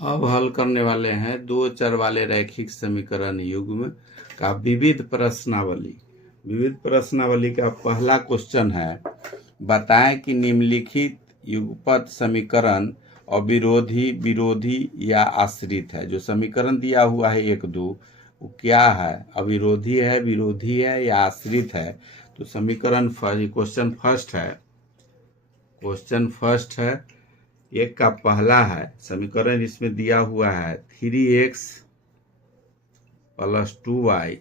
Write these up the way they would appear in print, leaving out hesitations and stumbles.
अब हल करने वाले हैं दो चर वाले रैखिक समीकरण युग्म का विविध प्रश्नावली। विविध प्रश्नावली का पहला क्वेश्चन है, बताएं कि निम्नलिखित युगपत समीकरण अविरोधी, विरोधी या आश्रित है। जो समीकरण दिया हुआ है 1, 2 वो क्या है? अविरोधी है, विरोधी है या आश्रित है? तो समीकरण क्वेश्चन फर्स्ट है, एक का पहला है समीकरण, इसमें दिया हुआ है 3x + 2y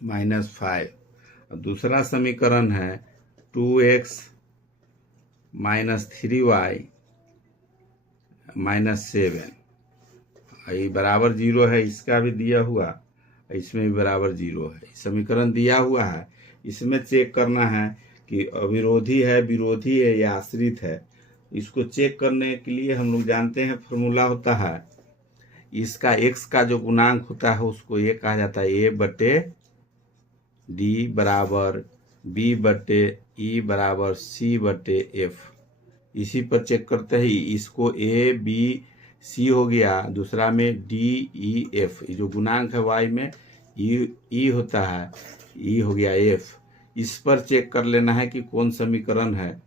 - 5। और दूसरा समीकरण है 2x - 3y - 7। ये बराबर 0 है, इसका भी दिया हुआ, इसमें भी बराबर 0 है। समीकरण दिया हुआ है, इसमें चेक करना है कि अविरोधी है, विरोधी है या आश्रित है। इसको चेक करने के लिए हम लोग जानते हैं फॉर्मूला होता है, इसका x का जो गुणांक होता है उसको ये कहा जाता है a/d बराबर b/e/c/f। इसी पर चेक करते हैं, इसको a b c हो गया, दूसरा में d e f, जो गुणांक है y में e होता है, e हो गया f। इस पर चेक कर लेना है कि कौन समीकरण है।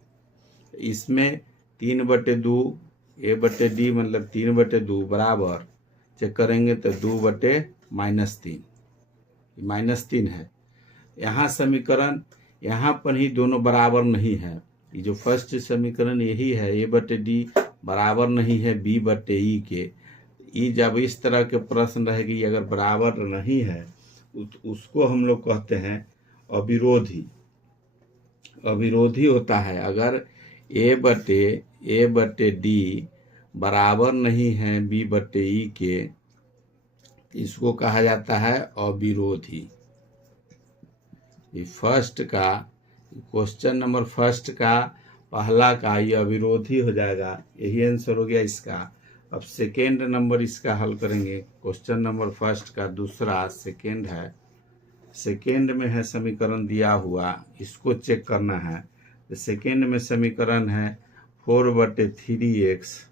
इसमें 3/2 a/d मतलब 3/2 बराबर, चेक करेंगे तो 2/-3 -3 है। यहाँ समीकरण यहाँ पर ही दोनों बराबर नहीं है। ये जो फर्स्ट समीकरण यही है, a/d बराबर नहीं है b/e के। ये जब इस तरह के प्रश्न रहेगी, अगर बराबर नहीं है उसको हम लोग कहते हैं अविरोधी। अविरोधी होता है अगर a/d बराबर नहीं है b/e के, इसको कहा जाता है अविरोधी। फर्स्ट का क्वेश्चन नंबर फर्स्ट का पहला का ये अविरोधी हो जाएगा, यही आंसर हो गया इसका। अब सेकेंड नंबर इसका हल करेंगे। क्वेश्चन नंबर फर्स्ट का दूसरा सेकेंड है, सेकेंड में है समीकरण दिया हुआ, इसको चेक करना है। तो सेकेंड में समीकरण है 4/3x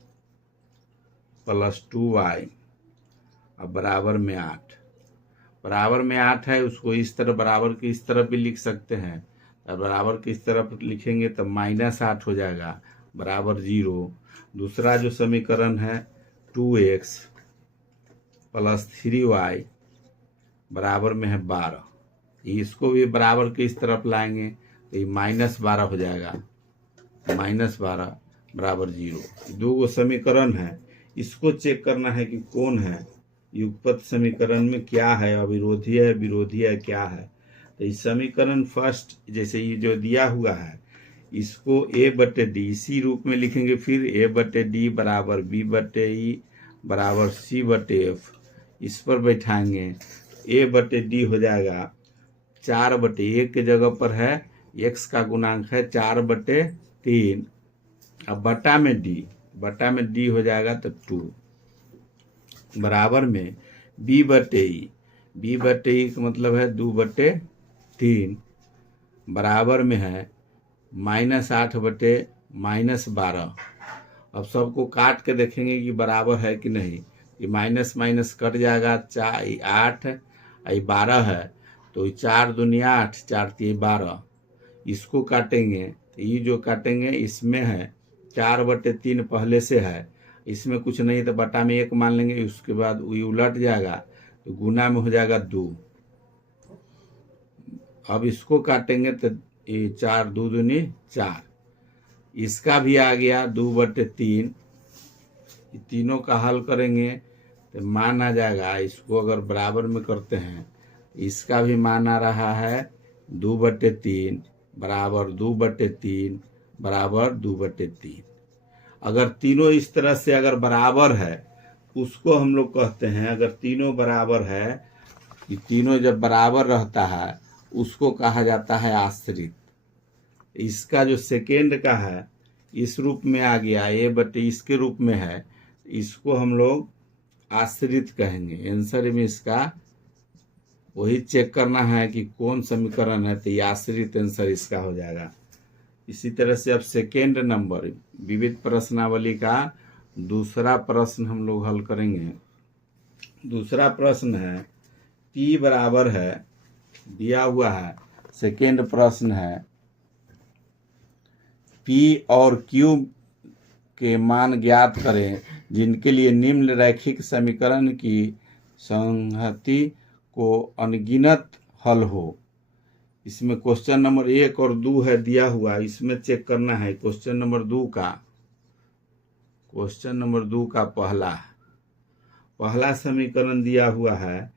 + 2y अब बराबर में 8। बराबर में 8 है, उसको इस तरह बराबर की इस तरफ भी लिख सकते हैं। और बराबर की इस तरफ लिखेंगे तो -8 हो जाएगा, बराबर 0। दूसरा जो समीकरण है 2x + 3y बराबर में है 12। इसको भी बराबर के इस तरफ लाएंगे तो ये -12 हो जाएगा, -12 बराबर 0। दो समीकरण है, इसको चेक करना है कि कौन है युगपत समीकरण में, क्या है, अविरोधी है, विरोधी है, क्या है। तो इस समीकरण फर्स्ट जैसे ये जो दिया हुआ है, इसको a/d इसी रूप में लिखेंगे। फिर a/d बराबर b/e बराबर c/f, इस पर बैठाएंगे। a/d हो जाएगा 4/1 के जगह पर है x का गुणांक है 4/3, अब बटा में d हो जाएगा तो 2 बराबर में b/e का मतलब है 2/3 बराबर में है -8/-12। अब सबको काट के देखेंगे कि बराबर है कि नहीं। ये माइनस माइनस कट जाएगा, 8 12 है तो 4 दूनिया 8, 4 3 12। इसको काटेंगे तो ये जो काटेंगे इसमें है 4/3 पहले से है, इसमें कुछ नहीं तो बटा में 1 मान लेंगे। उसके बाद ये उलट जाएगा तो गुना में हो जाएगा 2। अब इसको काटेंगे तो ये 4 2 दूनी 4, इसका भी आ गया 2/3। तीनों का हल करेंगे तो मान आ जाएगा। इसको अगर बराबर में करते हैं, इसका भी मान आ रहा है 2/3 बराबर 2/3 बराबर 2/3। अगर तीनों इस तरह से अगर बराबर है उसको हम लोग कहते हैं, अगर तीनों बराबर है, कि तीनों जब बराबर रहता है उसको कहा जाता है आश्रित। इसका जो सेकेंड का है इस रूप में आ गया, a/, इसके रूप में है, इसको हम लोग आश्रित कहेंगे। आंसर में इसका वही चेक करना है कि कौन समीकरण है, तो ये आश्रित आंसर इसका हो जाएगा। इसी तरह से अब सेकेंड नंबर विविध प्रश्नावली का दूसरा प्रश्न हम लोग हल करेंगे। दूसरा प्रश्न है P बराबर है, दिया हुआ है। सेकेंड प्रश्न है P और Q के मान ज्ञात करें जिनके लिए निम्न रैखिक समीकरण की संहति को अनगिनत हल हो। इसमें क्वेश्चन नंबर 1 और 2 है दिया हुआ, इसमें चेक करना है। क्वेश्चन नंबर 2 का पहला समीकरण दिया हुआ है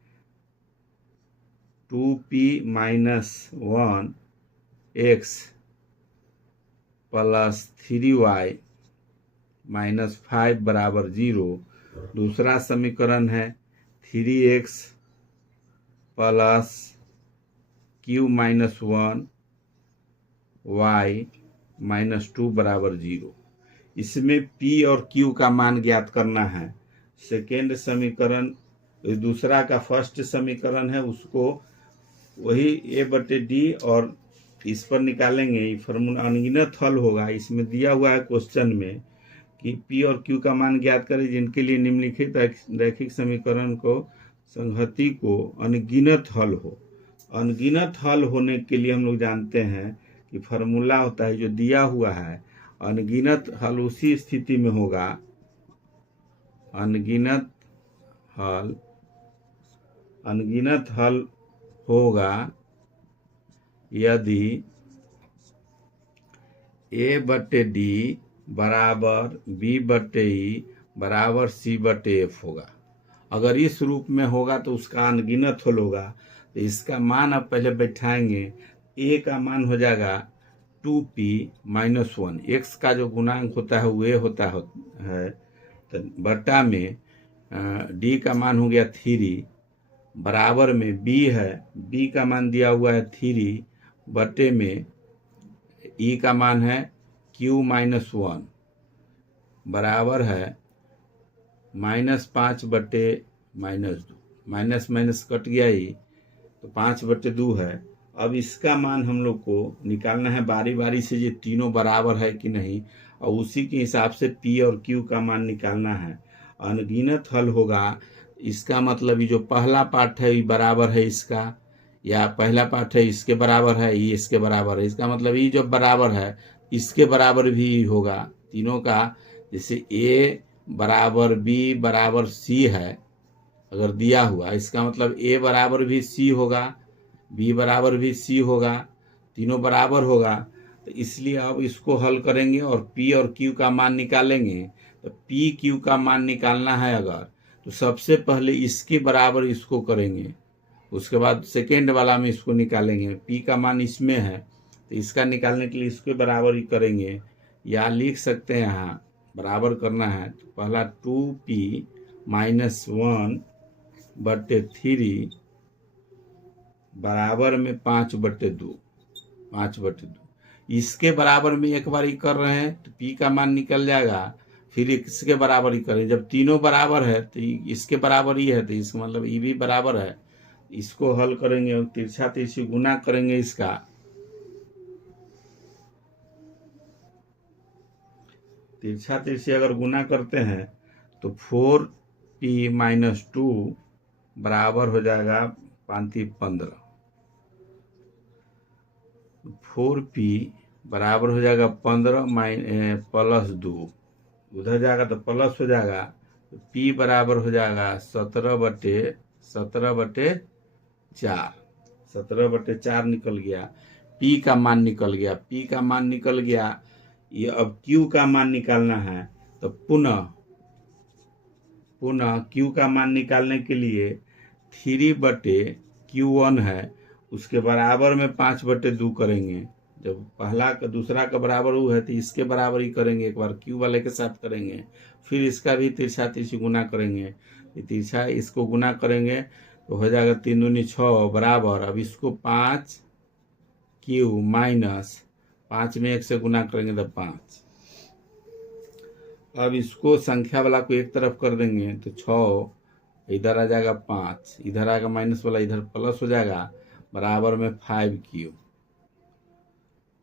2p - 1 x प्लस 3y - 5 बराबर 0। दूसरा समीकरण है 3x प्लस q - 1 y - 2 बराबर 0। इसमें P और Q का मान ज्ञात करना है। सेकेंड समीकरण, दूसरा का फर्स्ट समीकरण है, उसको वही a/d और इस पर निकालेंगे। ये फॉर्मूला अनगिनत हल होगा। इसमें दिया हुआ है क्वेश्चन में कि P और Q का मान ज्ञात करें जिनके लिए निम्नलिखित रैखिक समीकरण को संहति को अनगिनत हल हो। अनगिनत हल होने के लिए हम लोग जानते हैं कि फार्मूला होता है जो दिया हुआ है। अनगिनत हल उसी स्थिति में होगा, अनगिनत हल होगा यदि a/d बराबर b/e बराबर c/f होगा। अगर इस रूप में होगा तो उसका अनगिनत हल होगा। तो इसका मान अब पहले बैठाएंगे। a का मान हो जाएगा 2p - 1, x का जो गुणांक होता है वो a होता है, तो बटा में d का मान हो गया 3 बराबर में b है, b का मान दिया हुआ है 3 बटे में e का मान है q - 1 बराबर है -5 बटे -2। माइनस माइनस कट गया ही तो 5/2 है। अब इसका मान हम लोग को निकालना है बारी बारी से, ये तीनों बराबर है कि नहीं, और उसी के हिसाब से P और Q का मान निकालना है। अनगिनत हल होगा, इसका मतलब ये जो पहला पार्ट है ये बराबर है इसका, या पहला पार्ट है इसके बराबर है, ये इसके बराबर है। इसका मतलब ये जो बराबर है इसके बराबर भी होगा तीनों का। जैसे A बराबर B बराबर C है अगर दिया हुआ, इसका मतलब A बराबर भी C होगा, B बराबर भी C होगा, तीनों बराबर होगा। तो इसलिए अब इसको हल करेंगे और P और Q का मान निकालेंगे। तो P Q का मान निकालना है अगर, तो सबसे पहले इसके बराबर इसको करेंगे, उसके बाद सेकेंड वाला में इसको निकालेंगे। P का मान इसमें है तो इसका निकालने के लिए इसके बराबर ही करेंगे, या लिख सकते हैं यहाँ बराबर करना है तो पहला 2p - 1 बटे 3 बराबर में 5/2। इसके बराबर में एक बार ही कर रहे हैं तो P का मान निकल जाएगा, फिर इसके बराबर ही करें। जब तीनों बराबर है तो इसके बराबर ही है, तो इसका मतलब ये भी बराबर है। इसको हल करेंगे और तिरछा तिरछी गुना करेंगे। इसका तिरछा तिरछी अगर गुना करते हैं तो 4p - 2 बराबर हो जाएगा 5×15। 4p बराबर हो जाएगा 15 प्लस 2, उधर जाएगा तो प्लस हो जाएगा। तो p बराबर हो जाएगा 17/4। 17/4 निकल गया। P का मान निकल गया। ये अब Q का मान निकालना है। तो पुनः Q का मान निकालने के लिए 3/Q1 है, उसके बराबर में 5/2 करेंगे। जब पहला का दूसरा का बराबर हुआ है तो इसके बराबर ही करेंगे, एक बार Q वाले के साथ करेंगे, फिर इसका भी तिरछा तिरछी गुना करेंगे। तिरछा इसको गुना करेंगे तो हो जाएगा 3 दूनी 6 बराबर। अब इसको 5Q माइनस 5 में 1 से गुना करेंगे तो 5। अब इसको संख्या वाला को एक तरफ कर देंगे तो 6 इधर आ जाएगा, 5 इधर आएगा, माइनस वाला इधर प्लस हो जाएगा, बराबर में 5Q।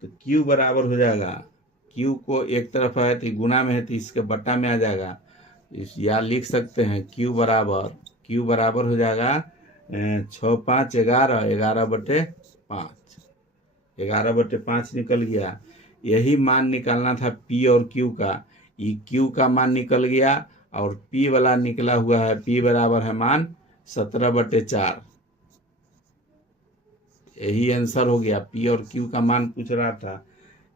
तो Q बराबर हो जाएगा क्यू को एक तरफ है तो गुना में है तो इसके बट्टा में आ जाएगा। या लिख सकते हैं क्यू बराबर हो जाएगा 6 5 11, 11/5, 11/5 निकल गया। यही मान निकालना था पी और क्यू का। ये क्यू का मान निकल गया और पी वाला निकला हुआ है, पी बराबर है मान 17/4। यही आंसर हो गया। पी और क्यू का मान पूछ रहा था,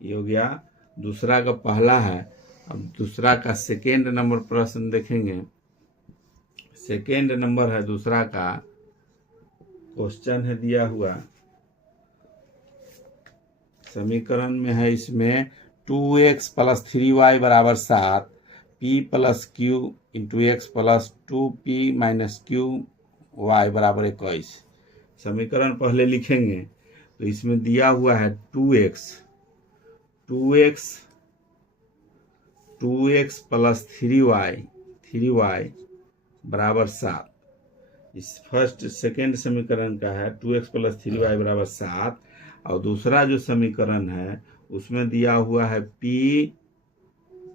ये हो गया। दूसरा का पहला है। अब दूसरा का सेकेंड नंबर प्रश्न देखेंगे। सेकेंड नंबर है दूसरा का क्वेश्चन है दिया हुआ समीकरण में है, इसमें 2x + 3y = 7, p + q × x + 2p - qy = 21। समीकरण पहले लिखेंगे तो इसमें दिया हुआ है 2x + 3y = 7। इस सेकेंड समीकरण का है 2x + 3y = 7। और दूसरा जो समीकरण है उसमें दिया हुआ है p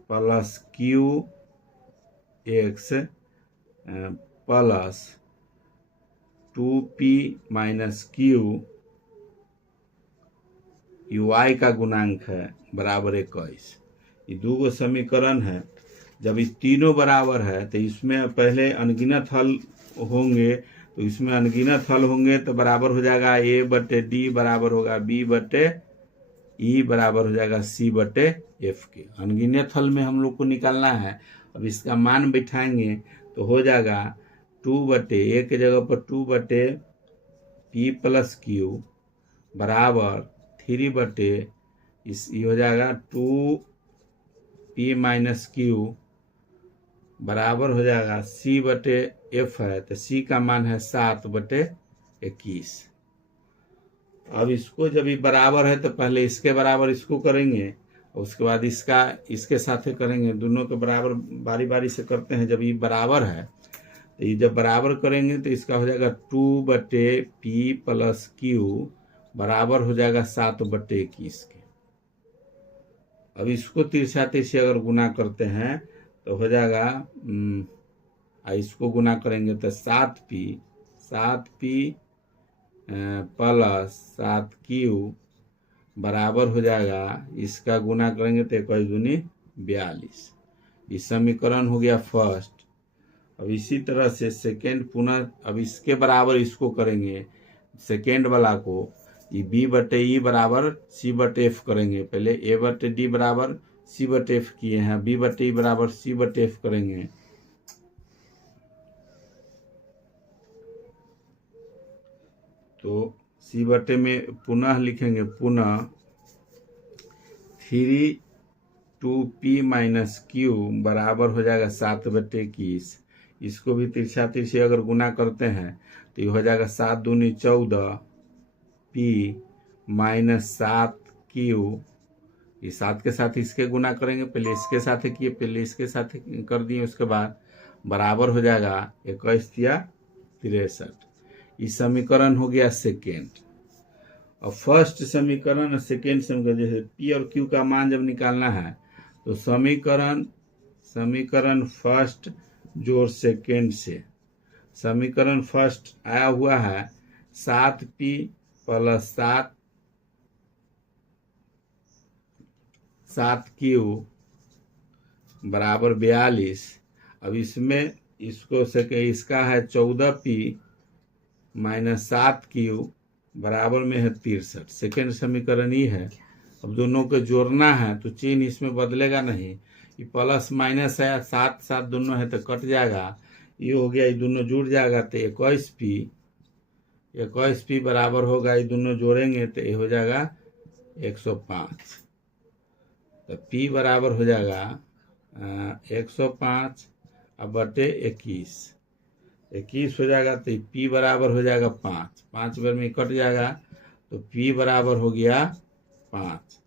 + qx + 2p - q y का गुणांक है बराबर 21। ये दो समीकरण है। जब ये तीनों बराबर है तो इसमें पहले अनगिनत हल होंगे, तो इसमें अनगिनत हल होंगे तो बराबर हो जाएगा a/d बराबर होगा b/e बराबर हो जाएगा c/f के। अनगिनत हल में हम लोग को निकालना है। अब इसका मान बैठाएंगे तो हो जाएगा 2/a के जगह पर 2/p + q बराबर 3/, ये हो जाएगा 2p - q बराबर हो जाएगा c/f है तो c का मान है 7/21। अब इसको जब ये बराबर है तो पहले इसके बराबर इसको करेंगे और उसके बाद इसके साथ करेंगे। दोनों के बराबर बारी बारी से करते हैं। जब ये बराबर है तो ये जब बराबर करेंगे तो इसका हो जाएगा 2/p + q बराबर हो जाएगा 7/21 के। अब इसको तिरछा तिरछी अगर गुना करते हैं तो हो जाएगा, इसको गुना करेंगे तो 7p + 7q बराबर हो जाएगा, इसका गुना करेंगे तो 21 दूनी 42। ये समीकरण हो गया फर्स्ट। अब इसी तरह से सेकेंड पुनः अब इसके बराबर इसको करेंगे सेकेंड वाला को। ये b/e बराबर c/f करेंगे। पहले a/d बराबर c/f किए हैं, b/e बराबर c/f करेंगे। तो c/f में पुनः लिखेंगे, पुनः 3 2p - q बराबर हो जाएगा 7/21। इसको भी तिरछा तिरछी अगर गुना करते हैं तो ये हो जाएगा 7 दूनी 14 p - 7q। ये 7 के साथ इसके गुना करेंगे, पहले इसके साथ किए, पहले इसके साथ कर दिए, उसके बाद बराबर हो जाएगा 21 या 63। ये समीकरण हो गया सेकेंड। और फर्स्ट समीकरण और सेकेंड समीकरण, जैसे पी और क्यू का मान जब निकालना है तो समीकरण फर्स्ट जोड़ सेकेंड से। समीकरण फर्स्ट आया हुआ है 7p + 7q बराबर 42। अब इसमें इसका है 14p - 7q बराबर में है 63। सेकेंड समीकरण ही है। अब दोनों को जोड़ना है तो चिन्ह इसमें बदलेगा नहीं। ये प्लस माइनस है, 7 7 दोनों है तो कट जाएगा। ये हो गया, ये दोनों जुड़ जाएगा तो 21p बराबर होगा, ये दोनों जोड़ेंगे तो ये हो जाएगा 105। तो p बराबर हो जाएगा 105 बटे 21 हो जाएगा। तो p बराबर हो जाएगा 5 बार में कट जाएगा तो p बराबर हो गया 5।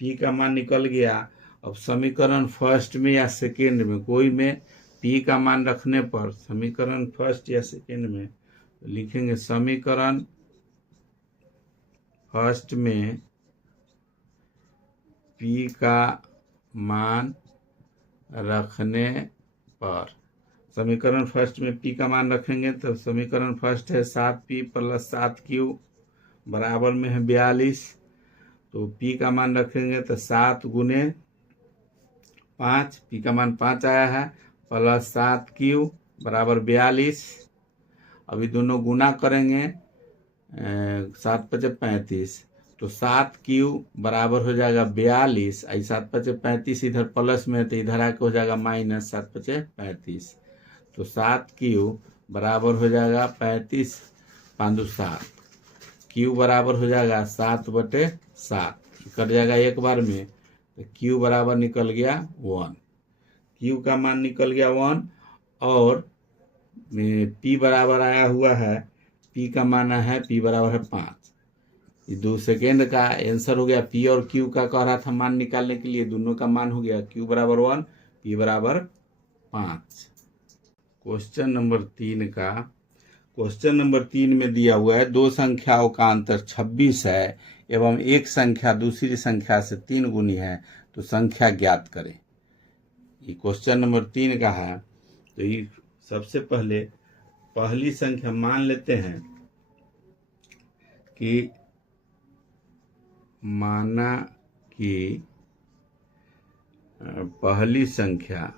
p का मान निकल गया। अब समीकरण फर्स्ट में या सेकेंड में कोई में p का मान रखने पर समीकरण फर्स्ट या सेकेंड में लिखेंगे समीकरण फर्स्ट में p का मान रखने पर समीकरण फर्स्ट में p का मान रखेंगे तो समीकरण फर्स्ट है 7p + 7q बराबर में है 42। तो p का मान रखेंगे तो 7 गुने 5, p का मान 5 आया है, प्लस 7q बराबर 42। अभी दोनों गुना करेंगे, 7 × 5 = 35, तो 7q बराबर हो जाएगा 42। 7 × 5 = 35, इधर प्लस में तो इधर आके हो जाएगा माइनस, 7 × 5 = 35। तो 7q बराबर हो जाएगा 35 × 5 = 7, q बराबर हो जाएगा 7/7, कट जाएगा एक बार में, तो q बराबर निकल गया 1। q का मान निकल गया 1 और p बराबर आया हुआ है, p का मान है p बराबर है 5। ये 2 सेकेंड का आंसर हो गया। p और q का कह रहा था मान निकालने के लिए, दोनों का मान हो गया q बराबर 1, p बराबर 5। क्वेश्चन नंबर 3 में दिया हुआ है दो संख्याओं का अंतर 26 है एवं एक संख्या दूसरी संख्या से 3 गुनी है, तो संख्या ज्ञात करें। ये क्वेश्चन नंबर 3 का है। तो ये सबसे पहले पहली संख्या मान लेते हैं कि माना कि पहली संख्या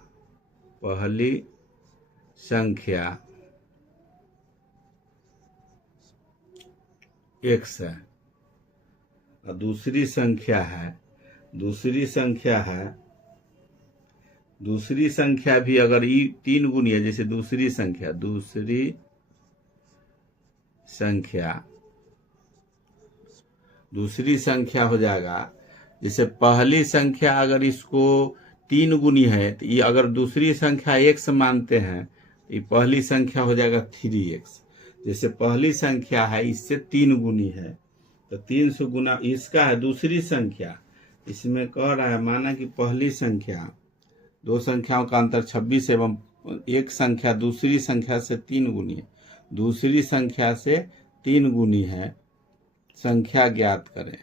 x है और दूसरी संख्या भी अगर ये 3 गुनी है, जैसे दूसरी संख्या हो जाएगा, जैसे पहली संख्या अगर इसको 3 गुनी है तो ये अगर दूसरी संख्या x मानते हैं, ये पहली संख्या हो जाएगा 3x। जैसे पहली संख्या है इससे 3 गुनी है, तो 300 गुना इसका है दूसरी संख्या। इसमें कह रहा है माना कि पहली संख्या, दो संख्याओं का अंतर 26 एवं एक संख्या दूसरी संख्या से 3 गुनी है, दूसरी संख्या से 3 गुनी है, संख्या ज्ञात करें।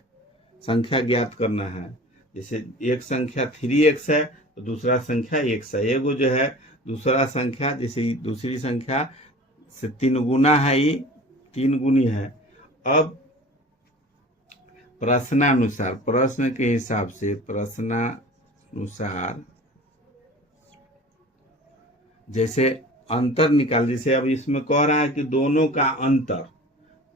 संख्या ज्ञात करना है, जैसे एक संख्या 3x है तो दूसरा संख्या x है। एगो जो है दूसरा संख्या, जैसे दूसरी संख्या से 3 गुना है, ये 3 गुनी है। अब प्रश्नानुसार, प्रश्न के हिसाब से प्रश्नानुसार जैसे अंतर निकाल, जैसे अब इसमें कह रहा है कि दोनों का अंतर,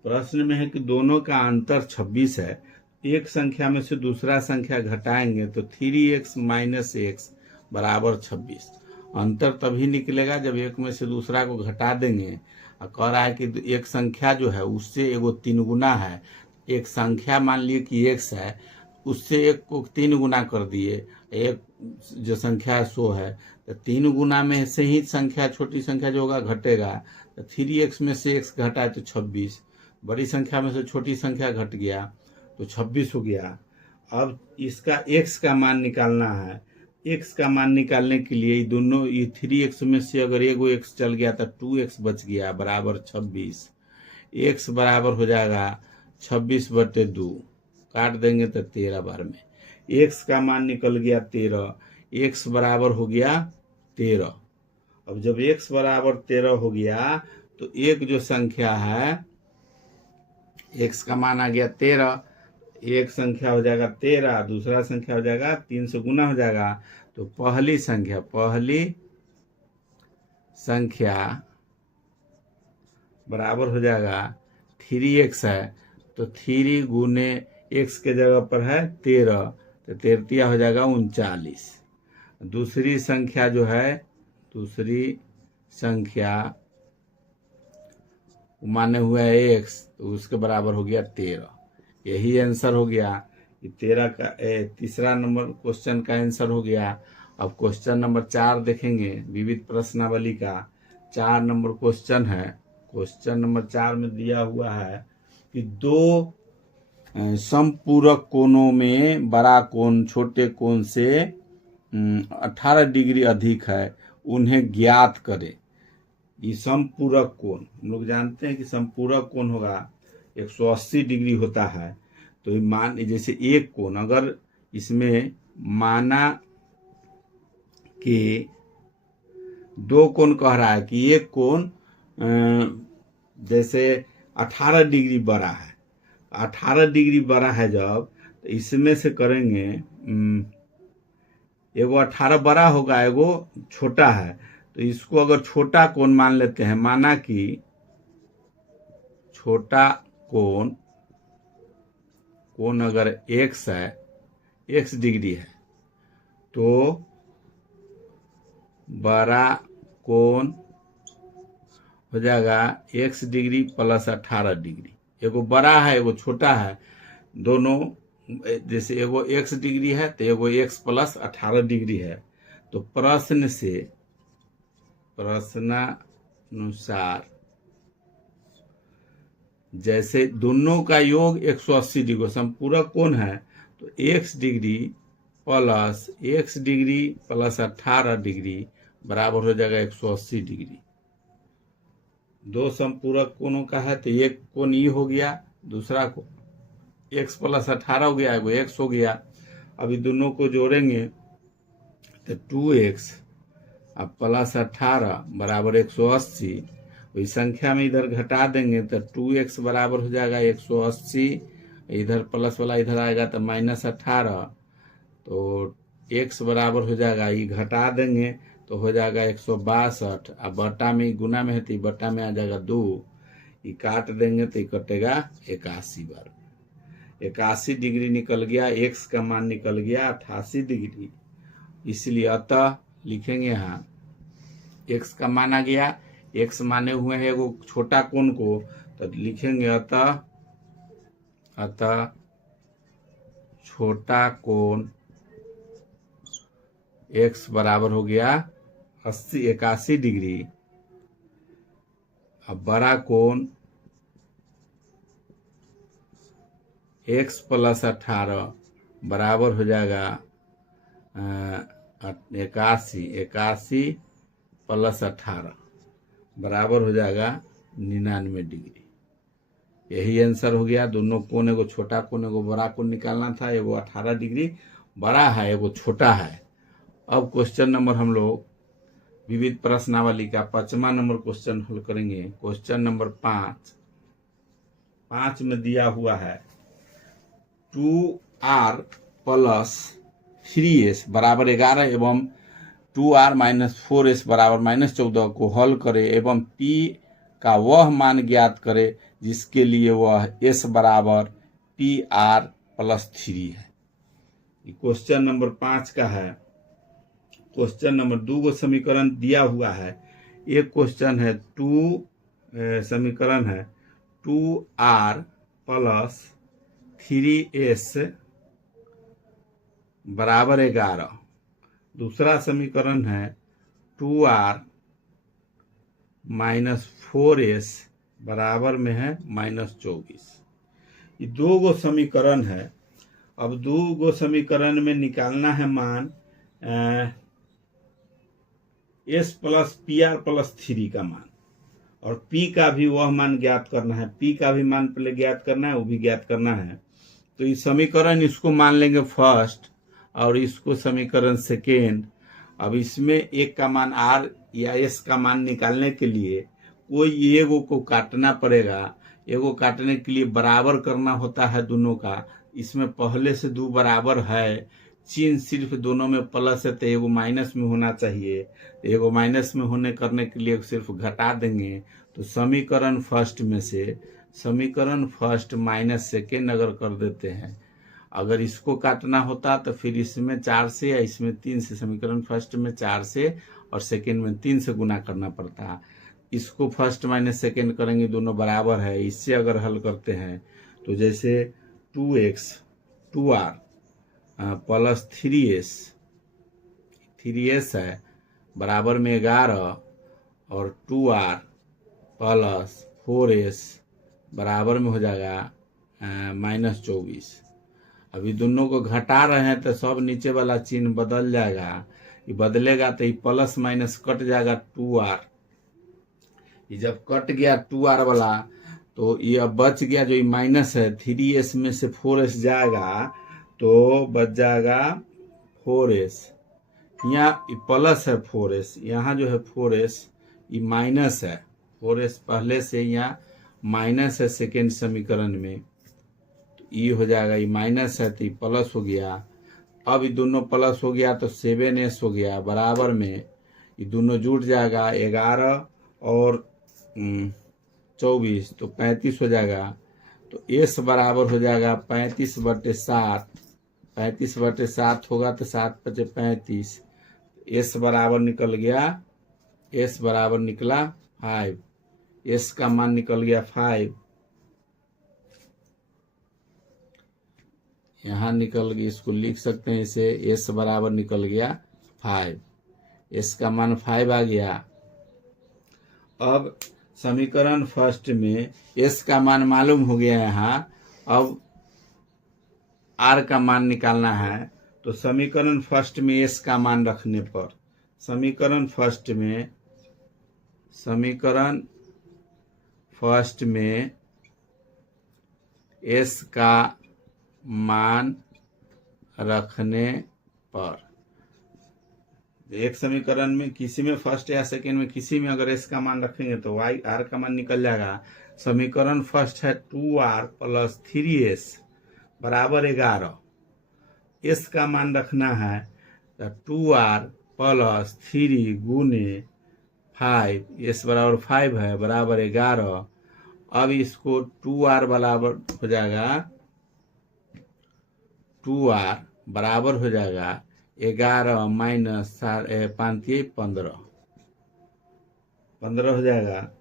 प्रश्न में है कि दोनों का अंतर 26 है, एक संख्या में से दूसरा संख्या घटाएंगे तो 3x - x बराबर 26। अंतर तभी निकलेगा जब एक में से दूसरा को घटा देंगे। और कह रहा है कि एक संख्या जो है उससे एगो 3 गुना है, एक संख्या मान लिए कि x है, उससे एक को 3 गुना कर दिए, एक जो संख्या 100 है, तो 3 गुना में से ही संख्या छोटी संख्या जो होगा घटेगा, तो 3x में से x घटा तो 26, बड़ी संख्या में से छोटी संख्या घट गया तो 26 हो गया। अब इसका x का मान निकालना है। x का मान निकालने के लिए दोनों, ये 3x में से अगर एगो x चल गया तो 2x बच गया बराबर 26। x बराबर हो जाएगा 26/2, काट देंगे तो 13 बार में x का मान निकल गया 13, x बराबर हो गया 13। अब जब x बराबर 13 हो गया तो एक जो संख्या है, x का मान आ गया 13, एक संख्या हो जाएगा 13, दूसरा संख्या हो जाएगा 3 से गुना हो जाएगा, तो पहली संख्या बराबर हो जाएगा 3x है, तो 3 गुने x के जगह पर है 13, तो 13 हो जाएगा 39। दूसरी संख्या जो है, दूसरी संख्या माने हुआ है x, तो उसके बराबर हो गया 13। यही आंसर हो गया। 13 का तीसरा नंबर क्वेश्चन का आंसर हो गया। अब क्वेश्चन नंबर 4 देखेंगे, विविध प्रश्नावली का 4 नंबर क्वेश्चन है। क्वेश्चन नंबर 4 में दिया हुआ है कि दो समपूरक कोणों में बड़ा कोण छोटे कोण से 18 डिग्री अधिक है, उन्हें ज्ञात करें। ये समपूरक कोण, हम लोग जानते हैं कि समपूरक कोण होगा 180 डिग्री होता है। तो मान जैसे एक कोण अगर इसमें माना कि दो कोण कह रहा है कि एक कोण जैसे 18 डिग्री बड़ा है, 18 डिग्री बड़ा है जब, तो इसमें से करेंगे एगो 18 बड़ा होगा, एगो छोटा है, तो इसको अगर छोटा कोण मान लेते हैं, माना कि छोटा कोण अगर x है, x डिग्री है, तो बड़ा कोण हो जाएगा x डिग्री प्लस 18 डिग्री। एगो बड़ा है एगो छोटा है, दोनों जैसे एगो x डिग्री है तो एगो x प्लस 18 डिग्री है। तो प्रश्नानुसार जैसे दोनों का योग 180 डिग्री संपूरक कोण है, तो x डिग्री प्लस 18 डिग्री बराबर हो जाएगा 180 डिग्री। दो संपूरक कोणों का है तो एक कोण ये हो गया, दूसरा को x प्लस 18 हो गया, एगो x हो गया। अभी दोनों को जोड़ेंगे तो 2x अब प्लस 18 बराबर 180। वही संख्या में इधर घटा देंगे तो 2x बराबर हो जाएगा 180, इधर प्लस वाला इधर आएगा तो माइनस 18, तो x बराबर हो जाएगा, ये घटा देंगे तो हो जाएगा 162। अब बटा में गुना में है तो बटा में आ जाएगा 2, ये काट देंगे तो ये कटेगा 81 बार। 81 डिग्री निकल गया, x का मान निकल गया 88 डिग्री। इसलिए अतः लिखेंगे यहाँ x का मान आ गया, x माने हुए हैं एगो छोटा कोण को, तो लिखेंगे अतः छोटा कोण x बराबर हो गया 81 डिग्री। अब बड़ा कोण x प्लस 18 बराबर हो जाएगा 81 प्लस 18 बराबर हो जाएगा 99 डिग्री। यही आंसर हो गया। दोनों कोण, एगो छोटा कोण एगो बड़ा कोण निकालना था, एगो 18 डिग्री बड़ा है एगो छोटा है। अब क्वेश्चन नंबर हम लोग विविध प्रश्नावली का 5वां नंबर क्वेश्चन हल करेंगे। क्वेश्चन नंबर 5 में दिया हुआ है 2r प्लस 3s बराबर 11 एवं 2r माइनस 4s बराबर माइनस 14 को हल करे एवं p का वह मान ज्ञात करे जिसके लिए वह s बराबर pr प्लस 3 है। क्वेश्चन नंबर 5 का है। क्वेश्चन नंबर 2 को समीकरण दिया हुआ है। एक क्वेश्चन है समीकरण है 2r प्लस 3s बराबर 11। दूसरा समीकरण है 2r माइनस 4s बराबर में है माइनस 24। ये दो गो समीकरण है। अब दो गो समीकरण में निकालना है मान s plus P R plus 3 का मान, और p का भी वह मान ज्ञात करना है। p का भी मान पहले ज्ञात करना है, वो भी ज्ञात करना है। तो ये समीकरण इसको मान लेंगे फर्स्ट और इसको समीकरण सेकेंड। अब इसमें एक का मान r या s का मान निकालने के लिए कोई एगो को काटना पड़ेगा। एगो काटने के लिए बराबर करना होता है दोनों का। इसमें पहले से 2 बराबर है, चिन्ह सिर्फ दोनों में प्लस है तो एगो माइनस में होना चाहिए। एगो माइनस में होने करने के लिए सिर्फ घटा देंगे। तो समीकरण फर्स्ट में से समीकरण फर्स्ट माइनस सेकेंड अगर कर देते हैं, अगर इसको काटना होता तो फिर इसमें 4 से या इसमें 3 से, समीकरण फर्स्ट में 4 से और सेकेंड में 3 से गुना करना पड़ता। इसको फर्स्ट माइनस सेकेंड करेंगे, दोनों बराबर है। इससे अगर हल करते हैं तो जैसे 2r प्लस 3s है बराबर में 11 और 2r प्लस 4s बराबर में हो जाएगा माइनस 24। अभी दोनों को घटा रहे हैं तो सब नीचे वाला चिन्ह बदल जाएगा। ये बदलेगा तो ये प्लस माइनस कट जाएगा 2r। ये जब कट गया 2r वाला तो ये अब बच गया जो ये माइनस है, 3s में से 4s जाएगा तो बच जाएगा 4s। यहाँ प्लस है 4s, यहाँ जो है 4s ये माइनस है, 4s पहले से यहाँ माइनस है सेकेंड समीकरण में, तो ये हो जाएगा, ये माइनस है तो ये प्लस हो गया। अब ये दोनों प्लस हो गया तो 7s हो गया, बराबर में ये दोनों जुड़ जाएगा, 11 और 24 तो 35 हो जाएगा। तो s बराबर हो जाएगा 35/7, 35/7 होगा तो 7×5 = 35। s बराबर निकल गया, s बराबर निकला 5, s का मान निकल गया 5, यहाँ निकल गया, इसको लिख सकते हैं इसे, s बराबर निकल गया 5, s का मान 5 आ गया। अब समीकरण फर्स्ट में s का मान मालूम हो गया, यहाँ अब r का मान निकालना है। तो समीकरण फर्स्ट में s का मान रखने पर, समीकरण फर्स्ट में s का मान रखने पर, एक समीकरण में किसी में फर्स्ट या सेकेंड में किसी में अगर s का मान रखेंगे तो y r का मान निकल जाएगा। समीकरण फर्स्ट है 2r + 3s बराबर 11, s का मान रखना है तो 2r + 3 गुने 5, s बराबर 5 है, बराबर 11। अब इसको 2r बराबर हो जाएगा, 2r बराबर हो जाएगा 11 माइनस 5 15, 15 हो जाएगा।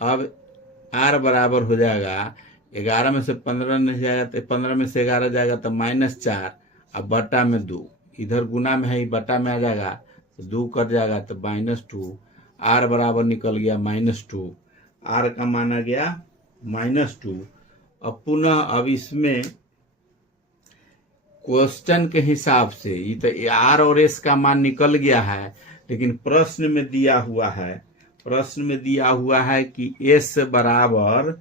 अब r बराबर हो जाएगा, 11 में से 15 नहीं जाएगा तो 15 में से 11 जाएगा तो -4, अब बटा में 2, इधर गुना में है, बटा में आ जाएगा तो 2 कट जाएगा तो -2, r बराबर निकल गया -2, r का मान आ गया -2। अब पुनः अब इसमें क्वेश्चन के हिसाब से ये तो r और s का मान निकल गया है, लेकिन प्रश्न में दिया हुआ है कि s बराबर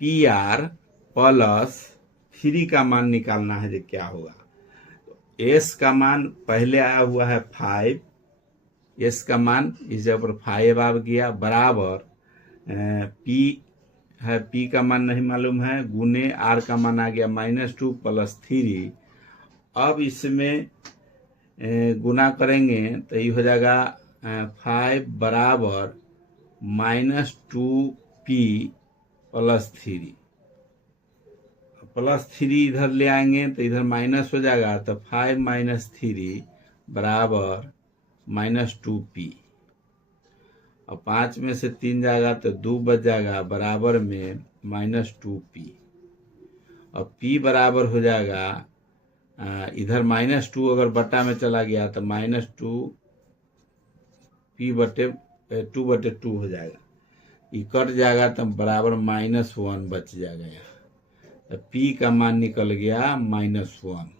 pr + 3 का मान निकालना है, जो क्या होगा। तो s का मान पहले आया हुआ है 5, s का मान इस जगह पर 5 आ गया, बराबर p है, p का मान नहीं मालूम है, गुने r का मान आ गया -2 + 3। अब इसमें गुना करेंगे तो ये हो जाएगा 5 बराबर -2p + 3, +3 इधर ले आएंगे तो इधर माइनस हो जाएगा, तो 5 - 3 बराबर -2p। अब 5 में से 3 जाएगा तो 2 बच जाएगा, बराबर में -2p। अब p बराबर हो जाएगा, इधर -2 अगर बटा में चला गया तो -2p/2 हो जाएगा, ये कट जाएगा तो बराबर -1 बच जाएगा यहाँ, तो p का मान निकल गया -1।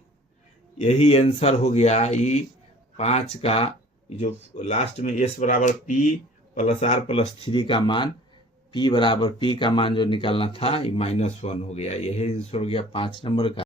यही आंसर हो गया। ये 5 का जो लास्ट में s बराबर p + r + 3 का मान, p बराबर p का मान जो निकालना था ये -1 हो गया। यही आंसर हो गया 5 नंबर का।